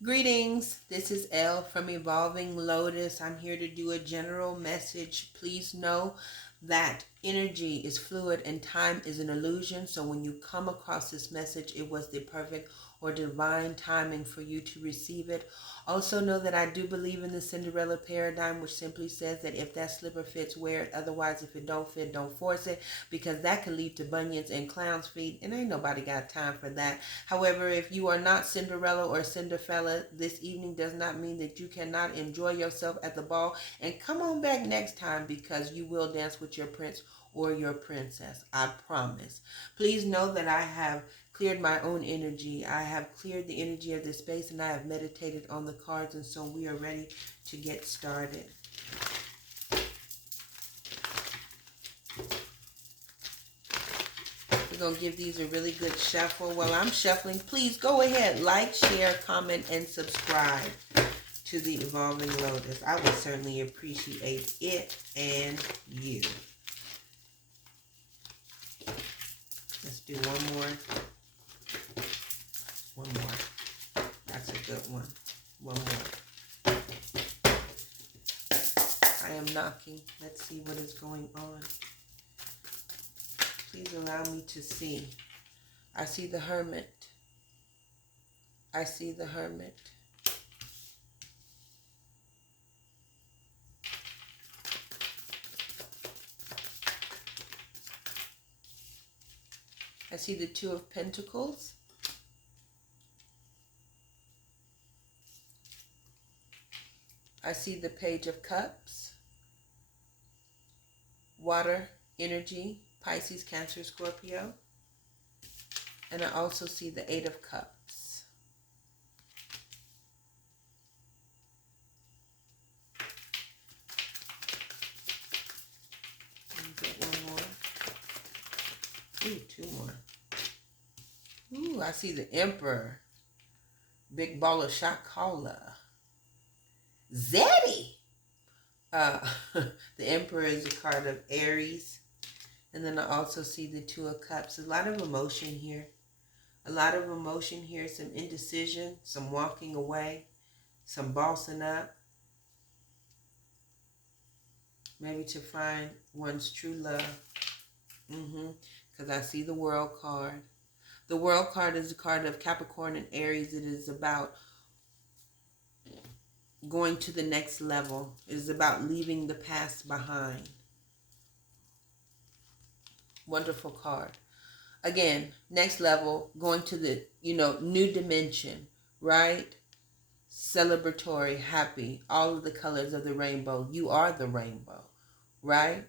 Greetings, this is Elle from Evolving Lotus. I'm here to do a general message. Please know that energy is fluid and time is an illusion. So when you come across this message, it was the perfect or divine timing for you to receive it. Also know that I do believe in the Cinderella paradigm, which simply says that if that slipper fits, wear it. Otherwise, if it don't fit, don't force it, because that can lead to bunions and clown's feet, and ain't nobody got time for that. However, if you are not Cinderella or Cinderfella, this evening does not mean that you cannot enjoy yourself at the ball. And come on back next time, because you will dance with your prince or your princess. I promise. Please know that I have cleared my own energy. I have cleared the energy of this space, and I have meditated on the cards, and so we are ready to get started. We're going to give these a really good shuffle. While I'm shuffling, please go ahead, like, share, comment, and subscribe to the Evolving Lotus. I would certainly appreciate it and you. Let's do one more. One more. That's a good one. One more. I am knocking. Let's see what is going on. Please allow me to see. I see the Hermit. I see the Hermit. I see the Two of Pentacles. I see the Page of Cups. Water, energy, Pisces, Cancer, Scorpio. And I also see the Eight of Cups. Let me get one more. Ooh, two more. Ooh, I see the Emperor. Big ball of shot caller. Zeddy! The Emperor is a card of Aries. And then I also see the Two of Cups. A lot of emotion here. A lot of emotion here. Some indecision. Some walking away. Some bossing up. Maybe to find one's true love. Because I see the World card. The World card is a card of Capricorn and Aries. It is about going to the next level. It is about leaving the past behind. Wonderful card. Again, next level, going to the, new dimension, right? Celebratory, happy, all of the colors of the rainbow. You are the rainbow, right?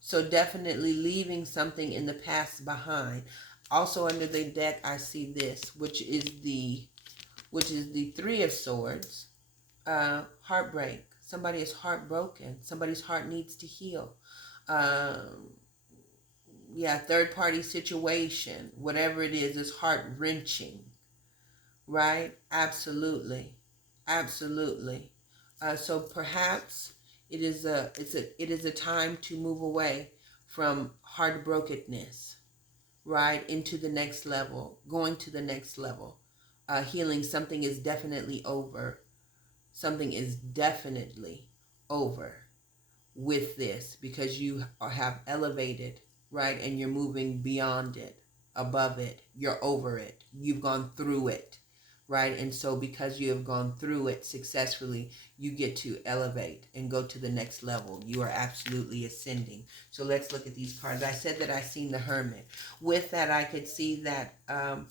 So definitely leaving something in the past behind. Also under the deck, I see this, which is the Three of Swords. Heartbreak. Somebody is heartbroken. Somebody's heart needs to heal. Third party situation. Whatever it is heart wrenching. Right? Absolutely. Absolutely. So perhaps it is a time to move away from heartbrokenness, right, into the next level, going to the next level. Healing. Something is definitely over. Something is definitely over with this, because you have elevated, right, and you're moving beyond it, above it, you're over it, you've gone through it, right? And so because you have gone through it successfully, you get to elevate and go to the next level. You are absolutely ascending. So let's look at these cards. I said that I seen the Hermit. With that, I could see that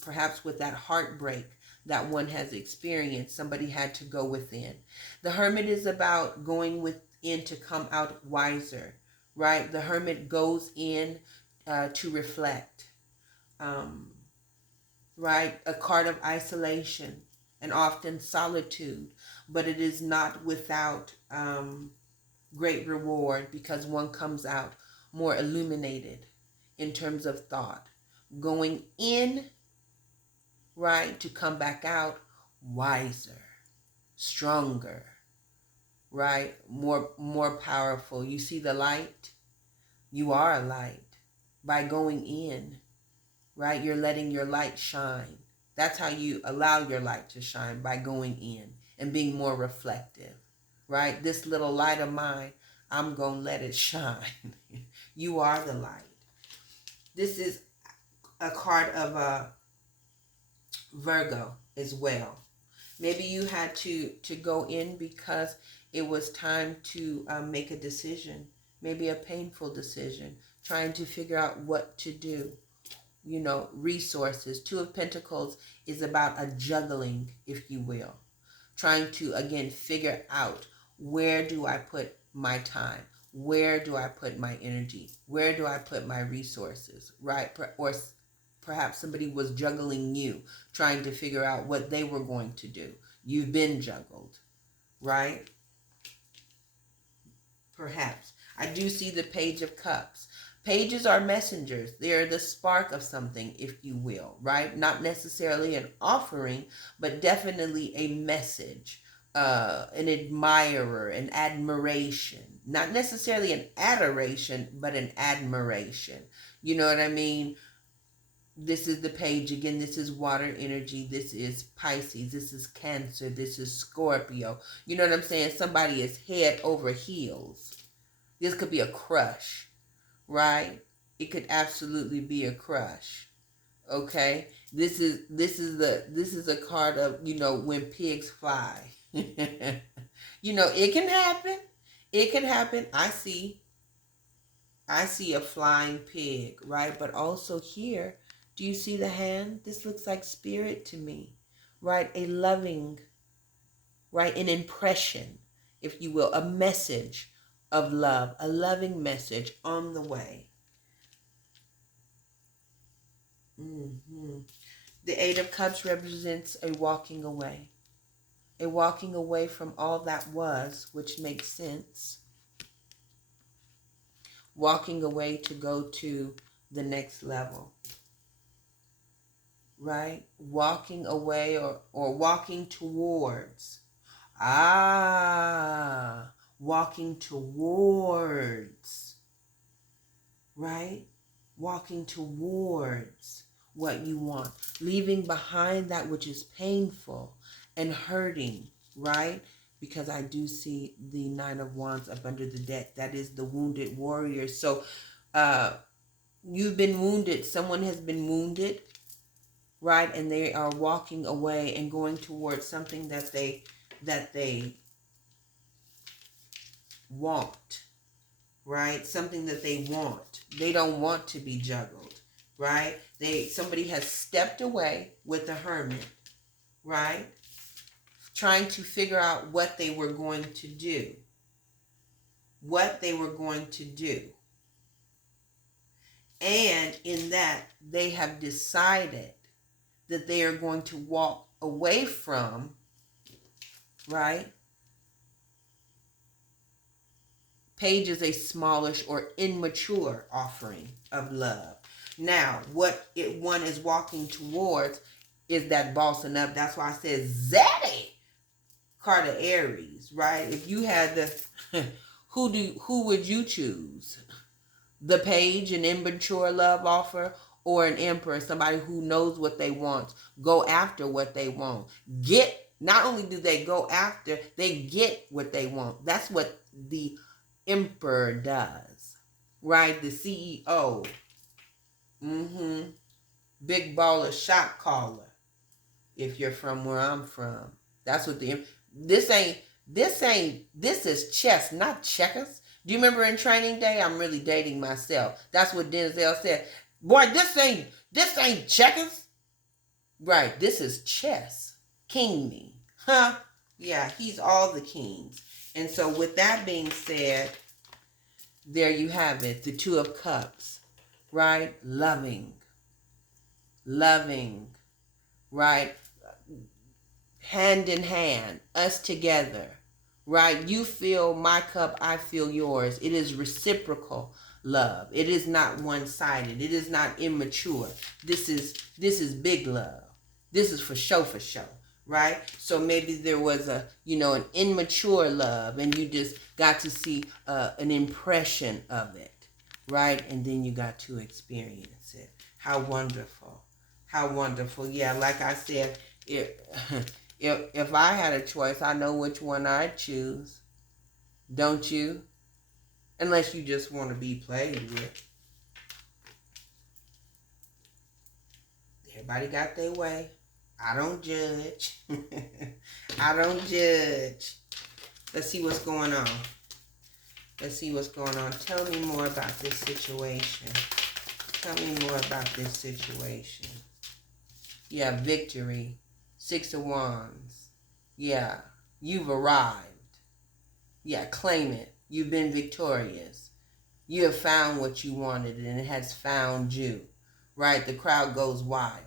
perhaps with that heartbreak that one has experienced, somebody had to go within. The Hermit is about going within to come out wiser, right? The Hermit goes in to reflect. Right? A card of isolation and often solitude, but it is not without great reward, because one comes out more illuminated in terms of thought. Going in, right, to come back out wiser, stronger, right? More powerful. You see the light? You are a light. By going in, right, you're letting your light shine. That's how you allow your light to shine, by going in and being more reflective, right? This little light of mine, I'm going to let it shine. You are the light. This is a card of Virgo as well. Maybe you had to go in because it was time to make a decision, maybe a painful decision, trying to figure out what to do. You know, resources. Two of Pentacles is about a juggling, if you will. Trying to, again, figure out, where do I put my time? Where do I put my energy? Where do I put my resources, right? Or perhaps somebody was juggling you, trying to figure out what they were going to do. You've been juggled, right? Perhaps. I do see the Page of Cups. Pages are messengers. They're the spark of something, if you will, right? Not necessarily an offering, but definitely a message, an admirer, an admiration. Not necessarily an adoration, but an admiration. You know what I mean? This is the Page. Again, this is water energy. This is Pisces. This is Cancer. This is Scorpio. You know what I'm saying? Somebody is head over heels. This could be a crush, right? It could absolutely be a crush. Okay? This is a card of, you know, when pigs fly. You know, it can happen. It can happen. I see a flying pig, right? But also here, do you see the hand? This looks like spirit to me, right? A loving, right? An impression, if you will, a message of love, a loving message on the way. The Eight of Cups represents a walking away from all that was, which makes sense. Walking away to go to the next level, right? Walking away or walking towards. Walking towards, right? Walking towards what you want. Leaving behind that which is painful and hurting, right? Because I do see the Nine of Wands up under the deck. That is the wounded warrior. So you've been wounded. Someone has been wounded, right? And they are walking away and going towards something that they want, right? Something that they want. They don't want to be juggled, right? Somebody has stepped away with the Hermit, right? Trying to figure out what they were going to do. What they were going to do. And in that, they have decided that they are going to walk away from, right? Page is a smallish or immature offering of love. Now, what one is walking towards is that bossing up. That's why I said Zaddy, card of Aries, right? If you had the, who would you choose? The Page, an immature love offer, or an Emperor, somebody who knows what they want, go after what they want. Not only do they go after, they get what they want. That's what the Emperor does, right? The CEO, big baller, shot caller. If you're from where I'm from, that's what this is chess, not checkers. Do you remember in Training Day? I'm really dating myself. That's what Denzel said. Boy, this ain't checkers. Right, this is chess. King me. Huh? Yeah, he's all the kings. And so with that being said, there you have it. The Two of Cups, right? Loving, right? Hand in hand, us together, right? You fill my cup, I fill yours. It is reciprocal love. It is not one-sided. It is not immature. This is big love. This is for show, right? So maybe there was an immature love and you just got to see an impression of it, right? And then you got to experience it. How wonderful. How wonderful. Yeah, like I said, if if I had a choice, I know which one I'd choose. Don't you? Unless you just want to be played with. Everybody got their way. I don't judge. I don't judge. Let's see what's going on. Let's see what's going on. Tell me more about this situation. Tell me more about this situation. Yeah, victory. 6 of Wands. Yeah, you've arrived. Yeah, claim it. You've been victorious. You have found what you wanted and it has found you. Right? The crowd goes wild.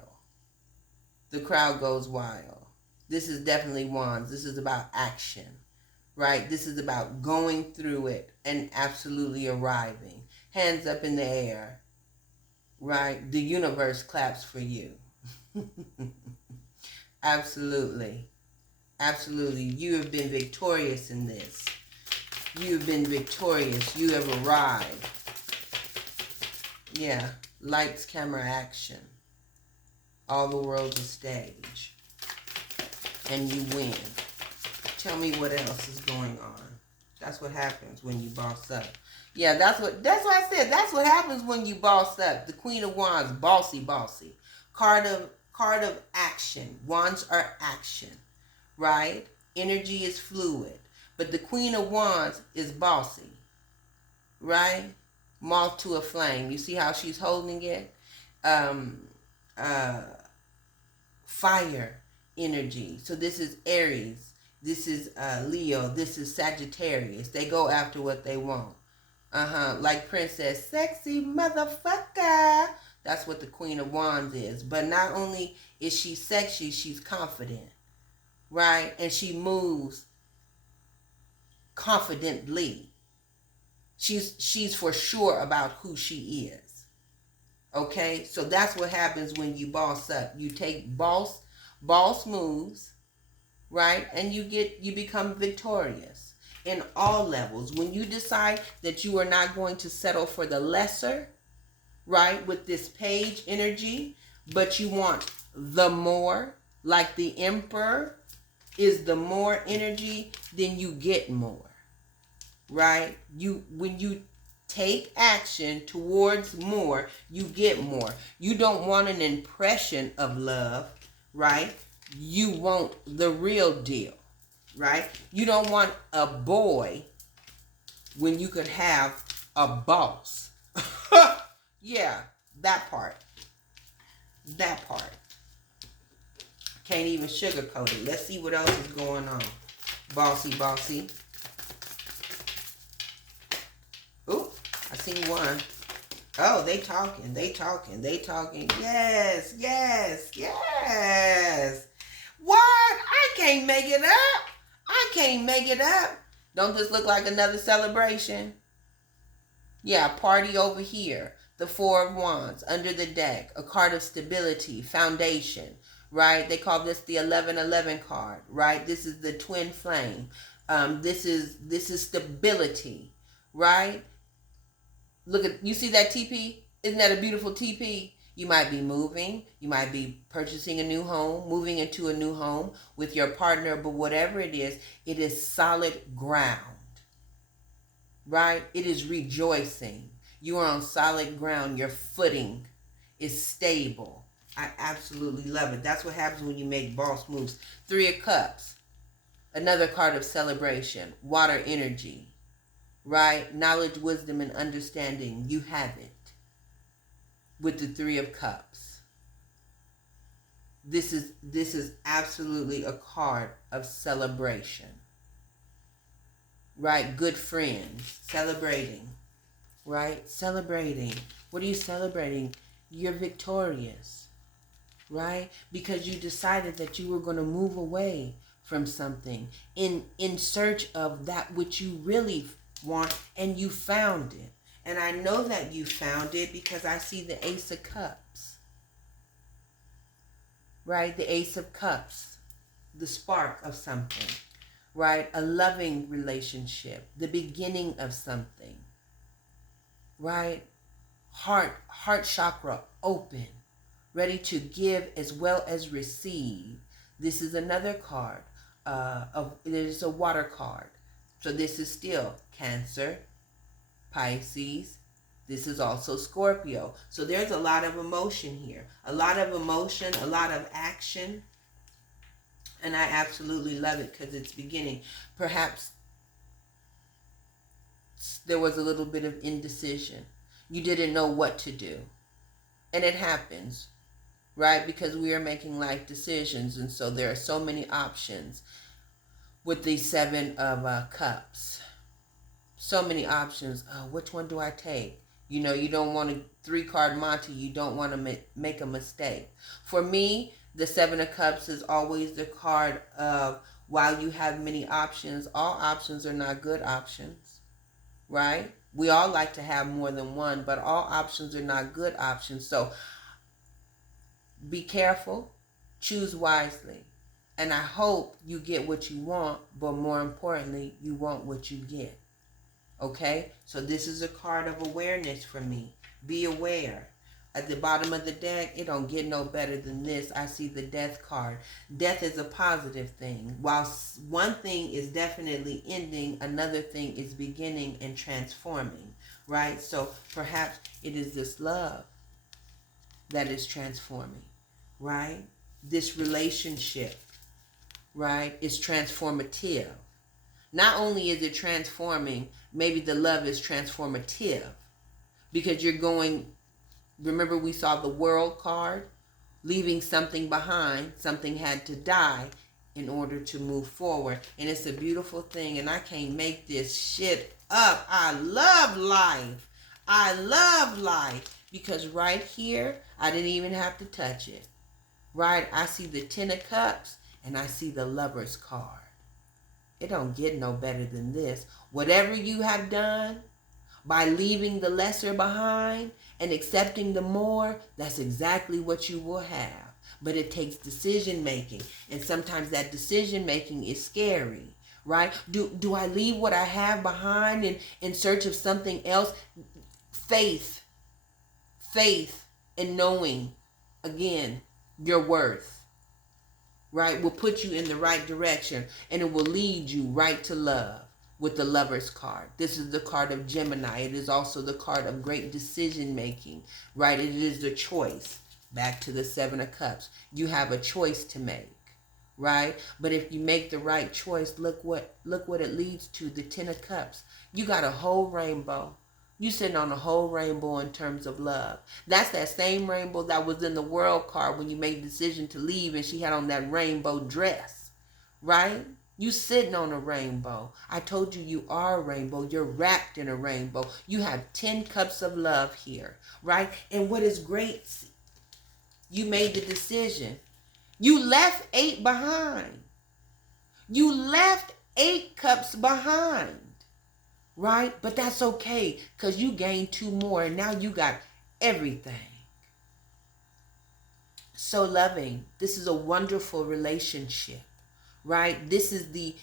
The crowd goes wild. This is definitely Wands. This is about action. Right? This is about going through it and absolutely arriving. Hands up in the air. Right? The universe claps for you. Absolutely. Absolutely. You have been victorious in this. You have been victorious. You have arrived. Yeah. Lights, camera, action. All the world's a stage. And you win. Tell me what else is going on. That's what happens when you boss up. Yeah, that's what I said. That's what happens when you boss up. The Queen of Wands, bossy, bossy. Card of action. Wands are action, right? Energy is fluid. But the Queen of Wands is bossy, right? Moth to a flame. You see how she's holding it? Fire energy. So this is Aries. This is Leo. This is Sagittarius. They go after what they want. Like Princess Sexy Motherfucker. That's what the Queen of Wands is. But not only is she sexy, she's confident. Right? And she moves confidently. She's for sure about who she is. Okay? So that's what happens when you boss up. You take boss moves, right? And you become victorious in all levels. When you decide that you are not going to settle for the lesser, right, with this page energy, but you want the more, like the Emperor is the more energy, then you get more, right? When you take action towards more, you get more. You don't want an impression of love, right? You want the real deal, right? You don't want a boy when you could have a boss. Yeah, that part. That part. Can't even sugarcoat it. Let's see what else is going on. Bossy, bossy. Ooh, I see one. Oh, they talking. Yes, yes, yes. What? I can't make it up. Don't this look like another celebration? Yeah, party over here. The Four of Wands under the deck. A card of stability, foundation, right? They call this the 1111 card, right? This is the twin flame. This is stability, right? Look at, you see that TP? Isn't that a beautiful TP? You might be moving. You might be purchasing a new home, moving into a new home with your partner, but whatever it is solid ground, right? It is rejoicing. You are on solid ground. Your footing is stable. I absolutely love it. That's what happens when you make boss moves. 3 of Cups, another card of celebration, water energy, right? Knowledge, wisdom, and understanding. You have it with the 3 of Cups. This is absolutely a card of celebration, right? Good friends, celebrating, right? Celebrating. What are you celebrating? You're victorious, right? Because you decided that you were going to move away from something in search of that which you really want, and you found it. And I know that you found it because I see the Ace of Cups, right? The Ace of Cups, the spark of something, right? A loving relationship, the beginning of something, right? Heart chakra open, ready to give as well as receive. This is another card. It is a water card. So this is still Cancer, Pisces. This is also Scorpio. So there's a lot of emotion here. A lot of emotion, a lot of action. And I absolutely love it because it's beginning. Perhaps there was a little bit of indecision. You didn't know what to do. And it happens, right? Because we are making life decisions. And so there are so many options with the Seven of Cups. So many options. Which one do I take? You know, you don't want a 3-card Monte. You don't want to make a mistake. For me, the Seven of Cups is always the card of, while you have many options, all options are not good options, right? We all like to have more than one, but all options are not good options. So be careful, choose wisely. And I hope you get what you want, but more importantly, you want what you get. Okay? So this is a card of awareness for me. Be aware. At the bottom of the deck, it don't get no better than this. I see the Death card. Death is a positive thing. While one thing is definitely ending, another thing is beginning and transforming, right? So perhaps it is this love that is transforming, right? This relationship, right, is transformative. Not only is it transforming, maybe the love is transformative because you're going, remember we saw the World card, leaving something behind. Something had to die in order to move forward. And it's a beautiful thing, and I can't make this shit up. I love life. I love life because right here, I didn't even have to touch it. Right? I see the Ten of Cups and I see the Lover's card. It don't get no better than this. Whatever you have done, by leaving the lesser behind and accepting the more, that's exactly what you will have. But it takes decision making. And sometimes that decision making is scary, right? Do I leave what I have behind in search of something else? Faith in knowing, again, your worth, right, will put you in the right direction, and it will lead you right to love with the Lover's card. This is the card of Gemini. It is also the card of great decision making, right? It is the choice. Back to the Seven of Cups. You have a choice to make, right? But if you make the right choice, look what it leads to. The Ten of Cups. You got a whole rainbow. You sitting on a whole rainbow in terms of love. That's that same rainbow that was in the World card when you made the decision to leave and she had on that rainbow dress, right? You sitting on a rainbow. I told you you are a rainbow. You're wrapped in a rainbow. You have 10 cups of love here, right? And what is great, you made the decision. You left 8 behind. You left 8 cups behind. Right? But that's okay because you gained 2 more and now you got everything. So loving. This is a wonderful relationship. Right? This is the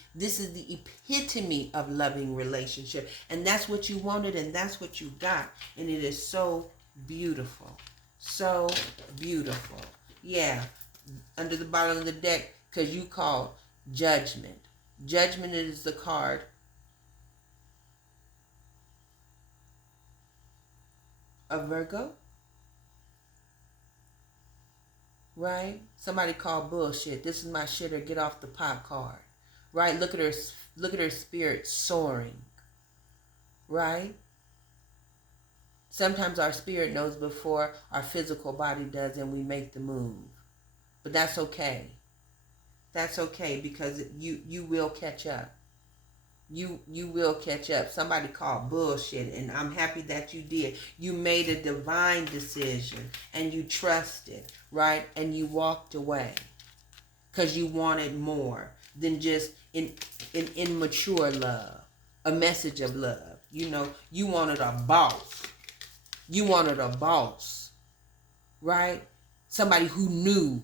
epitome of loving relationship. And that's what you wanted and that's what you got. And it is so beautiful. So beautiful. Yeah. Under the bottom of the deck, because you called Judgment. Judgment is the card of Virgo, right? Somebody called bullshit. This is my shit or get off the pot card, right? Look at her spirit soaring, right? Sometimes our spirit knows before our physical body does and we make the move, but that's okay. That's okay because you will catch up. You will catch up. Somebody called bullshit, and I'm happy that you did. You made a divine decision, and you trusted, right? And you walked away because you wanted more than just in immature love, a message of love. You know, you wanted a boss. You wanted a boss, right? Somebody who knew.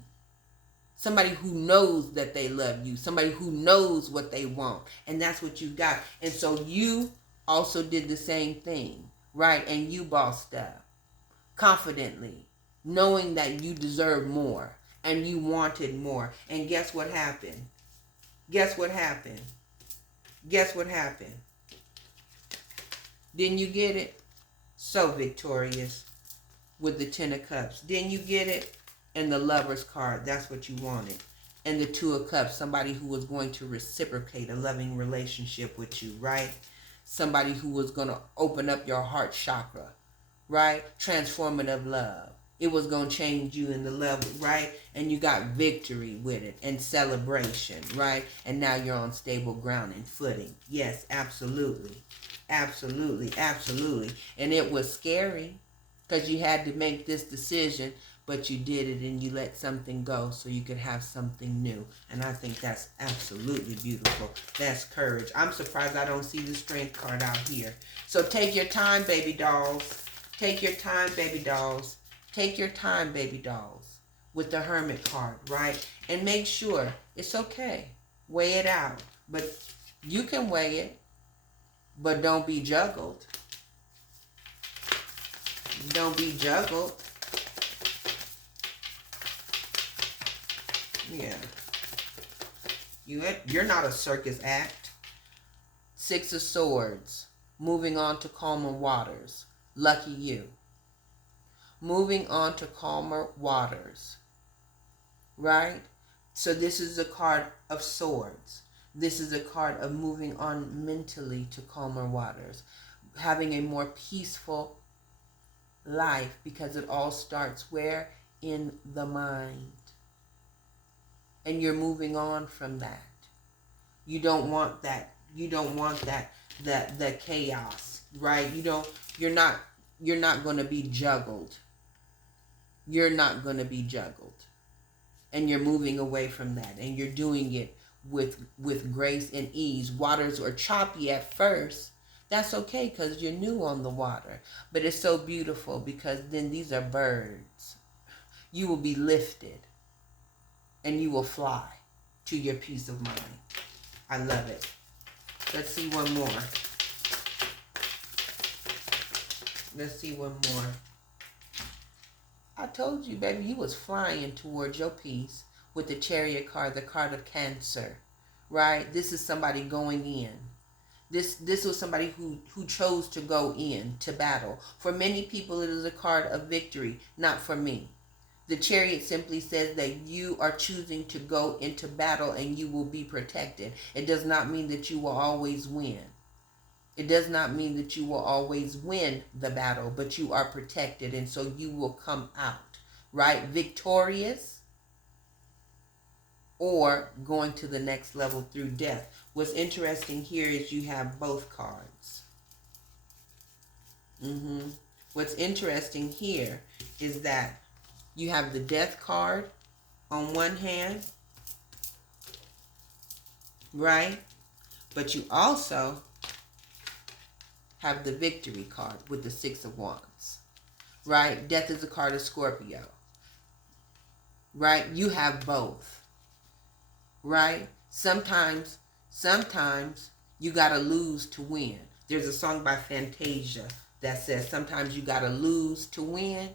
Somebody who knows that they love you. Somebody who knows what they want. And that's what you got. And so you also did the same thing, right? And you bossed up confidently, knowing that you deserve more and you wanted more. And guess what happened? Guess what happened? Guess what happened? Didn't you get it? So victorious with the Ten of Cups. Didn't you get it? And the Lover's card, that's what you wanted. And the Two of Cups, somebody who was going to reciprocate a loving relationship with you, right? Somebody who was going to open up your heart chakra, right? Transformative love. It was going to change you in the level, right? And you got victory with it and celebration, right? And now you're on stable ground and footing. Yes, absolutely. Absolutely, absolutely. And it was scary because you had to make this decision, but you did it and you let something go so you could have something new. And I think that's absolutely beautiful. That's courage. I'm surprised I don't see the Strength card out here. So take your time, baby dolls. Take your time, baby dolls. Take your time, baby dolls, with the Hermit card, right? And make sure it's okay. Weigh it out. But you can weigh it, but don't be juggled. Don't be juggled. Yeah. You're not a circus act. Six of Swords. Moving on to calmer waters. Lucky you. Moving on to calmer waters. Right? So this is a card of swords. This is a card of moving on mentally to calmer waters. Having a more peaceful life, because it all starts where? In the mind. And you're moving on from that. You don't want that. You don't want the chaos, right? You're not going to be juggled. You're not going to be juggled. And you're moving away from that, and you're doing it with grace and ease. Waters are choppy at first. That's okay because you're new on the water. But it's so beautiful because then these are birds. You will be lifted and you will fly to your peace of mind. I love it. Let's see one more. Let's see one more. I told you, baby, you was flying towards your peace with the Chariot card, the card of Cancer, right? This is somebody going in. This was somebody who chose to go in to battle. For many people, it is a card of victory, not for me. The Chariot simply says that you are choosing to go into battle and you will be protected. It does not mean that you will always win. It does not mean that you will always win the battle, but you are protected, and so you will come out, right? Victorious or going to the next level through death. What's interesting here is you have both cards. What's interesting here is that you have the Death card on one hand, right? But you also have the Victory card with the Six of Wands, right? Death is a card of Scorpio, right? You have both, right? Sometimes you gotta lose to win. There's a song by Fantasia that says sometimes you gotta lose to win.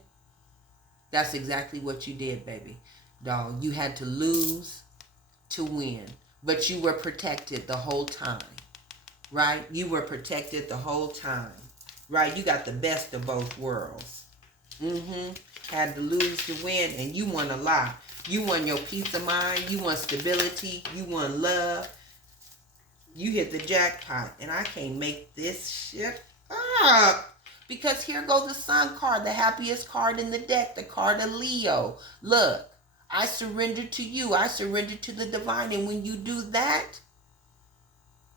That's exactly what you did, baby doll. You had to lose to win, but you were protected the whole time. Right? You were protected the whole time. Right? You got the best of both worlds. Had to lose to win, and you won a lot. You won your peace of mind. You won stability. You won love. You hit the jackpot, and I can't make this shit up. Because here goes the Sun card, the happiest card in the deck, the card of Leo. Look, I surrender to you. I surrender to the divine, and when you do that,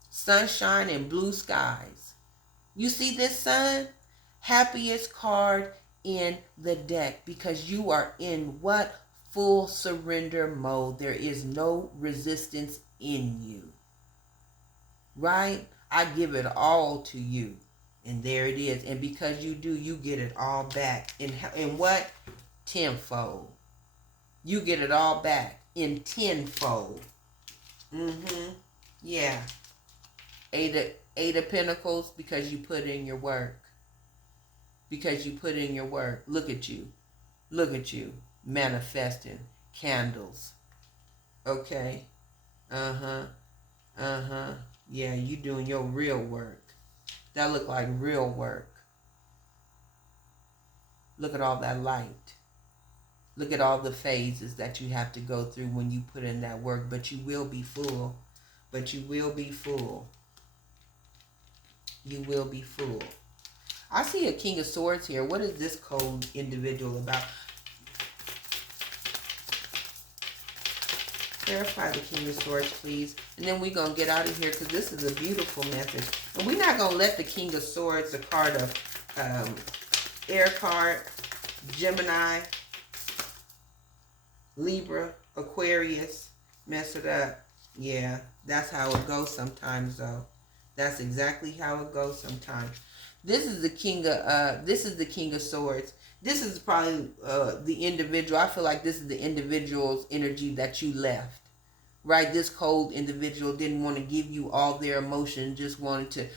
sunshine and blue skies. You see this, Sun? Happiest card in the deck because you are in what? Full surrender mode. There is no resistance in you. Right? I give it all to you. And there it is. And because you do, you get it all back. In what? Tenfold. You get it all back in tenfold. Yeah. Eight of Pentacles because you put in your work. Because you put in your work. Look at you. Look at you, manifesting candles. Okay. Uh-huh. Uh-huh. Yeah, you doing your real work. That look like real work. Look at all that light. Look at all the phases that you have to go through when you put in that work. But you will be full. But you will be full. You will be full. I see a King of Swords here. What is this cold individual about? Clarify the King of Swords, please. And then we're going to get out of here because this is a beautiful message. And we're not going to let the King of Swords, the card of air card, Gemini, Libra, Aquarius, mess it up. Yeah, that's how it goes sometimes, though. That's exactly how it goes sometimes. This is the King of Swords. This is probably the individual. I feel like this is the individual's energy that you left. Right? This cold individual didn't want to give you all their emotion, just wanted to,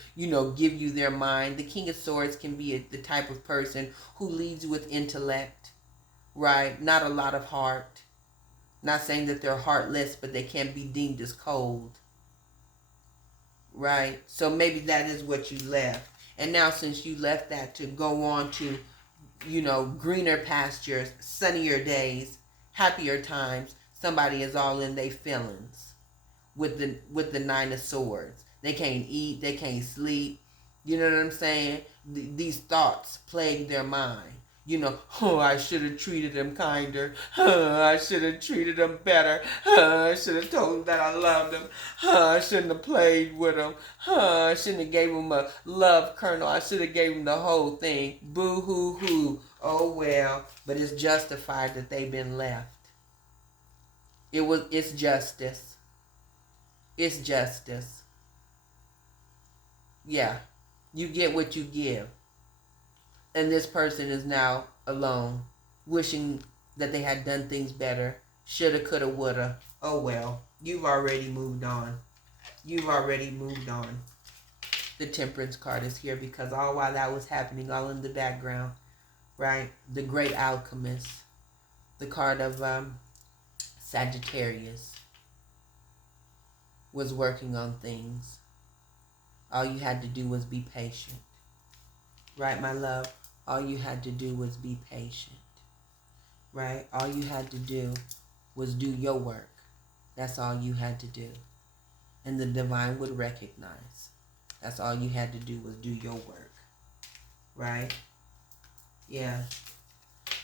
give you their mind. The King of Swords can be the type of person who leads with intellect, right? Not a lot of heart. Not saying that they're heartless, but they can be deemed as cold. Right? So maybe that is what you left. And now since you left that to go on to, greener pastures, sunnier days, happier times, somebody is all in their feelings with the Nine of Swords. They can't eat, they can't sleep. You know what I'm saying? These thoughts plague their mind. I should have treated him kinder. I should have treated him better. I should have told him that I loved him. I shouldn't have played with him. I shouldn't have gave him a love kernel. I should have gave him the whole thing. Boo hoo hoo. Oh well. But it's justified that they've been left. It's justice. It's justice. Yeah. You get what you give. And this person is now alone, wishing that they had done things better. Shoulda, coulda, woulda. Oh well. You've already moved on. You've already moved on. The Temperance card is here because all while that was happening, all in the background, right? The Great Alchemist. The card of Sagittarius was working on things. All you had to do was be patient. Right, my love? All you had to do was be patient. Right? All you had to do was do your work. That's all you had to do. And the divine would recognize. That's all you had to do was do your work. Right? Yeah.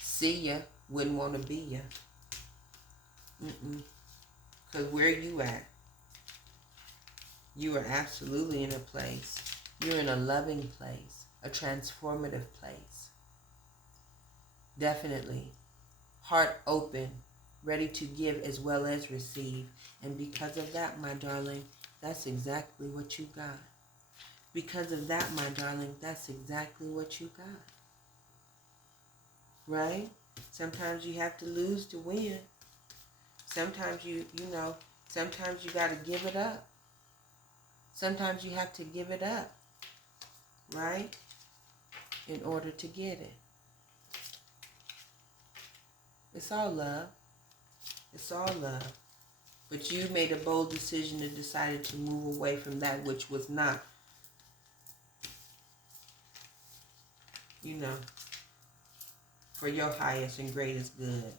See ya. Wouldn't want to be ya. Because where you at? You are absolutely in a place. You're in a loving place. A transformative place. Definitely. Heart open. Ready to give as well as receive. And because of that, my darling, that's exactly what you got. Because of that, my darling, that's exactly what you got. Right? Sometimes you have to lose to win. Sometimes sometimes you got to give it up. Sometimes you have to give it up. Right? In order to get it. It's all love. It's all love. But you made a bold decision and decided to move away from that which was not, for your highest and greatest good.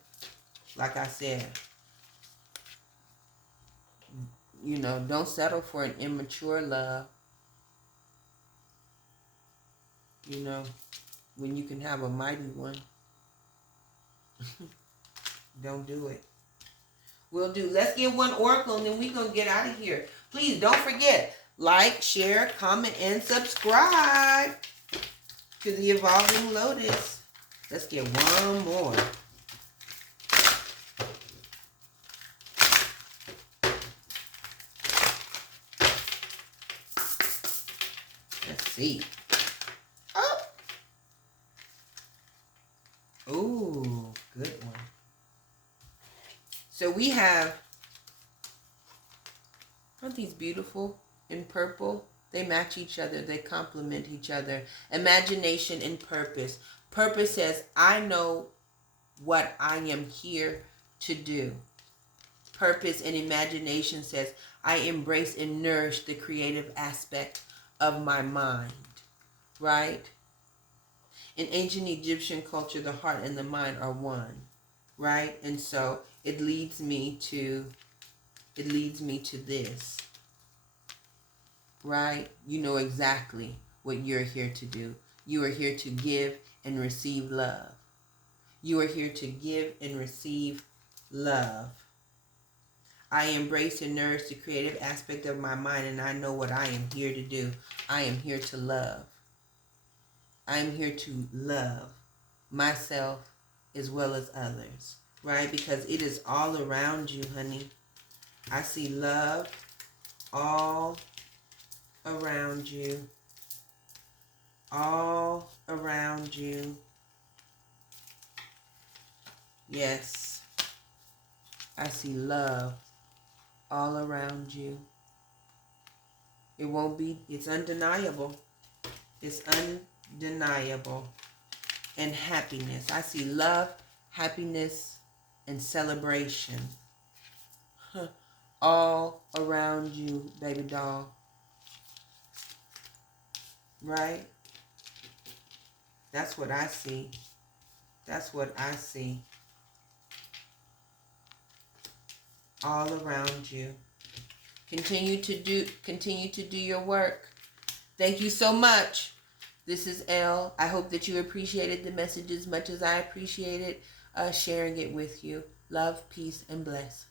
Like I said, don't settle for an immature love. When you can have a mighty one. Don't do it. We'll do. Let's get one oracle and then we're going to get out of here. Please don't forget, like, share, comment, and subscribe to the Evolving Lotus. Let's get one more. Let's see. Oh. Ooh, good one. So we have, aren't these beautiful in purple? They match each other. They complement each other. Imagination and purpose. Purpose says, I know what I am here to do. Purpose and imagination says, I embrace and nourish the creative aspect of my mind, right? In ancient Egyptian culture, the heart and the mind are one, right? And so it leads me to this, right? You know exactly what you're here to do. You are here to give and receive love. You are here to give and receive love. I embrace and nourish the creative aspect of my mind, and I know what I am here to do. I am here to love. I am here to love myself as well as others, right? Because it is all around you, honey. I see love all around you. All around you. Yes. I see love all around you. It's undeniable. It's undeniable. And happiness. I see love, happiness, and celebration. All around you, baby doll. Right? That's what I see. That's what I see. All around you. Continue to do your work. Thank you so much. This is Elle. I hope that you appreciated the message as much as I appreciated sharing it with you. Love, peace, and bless.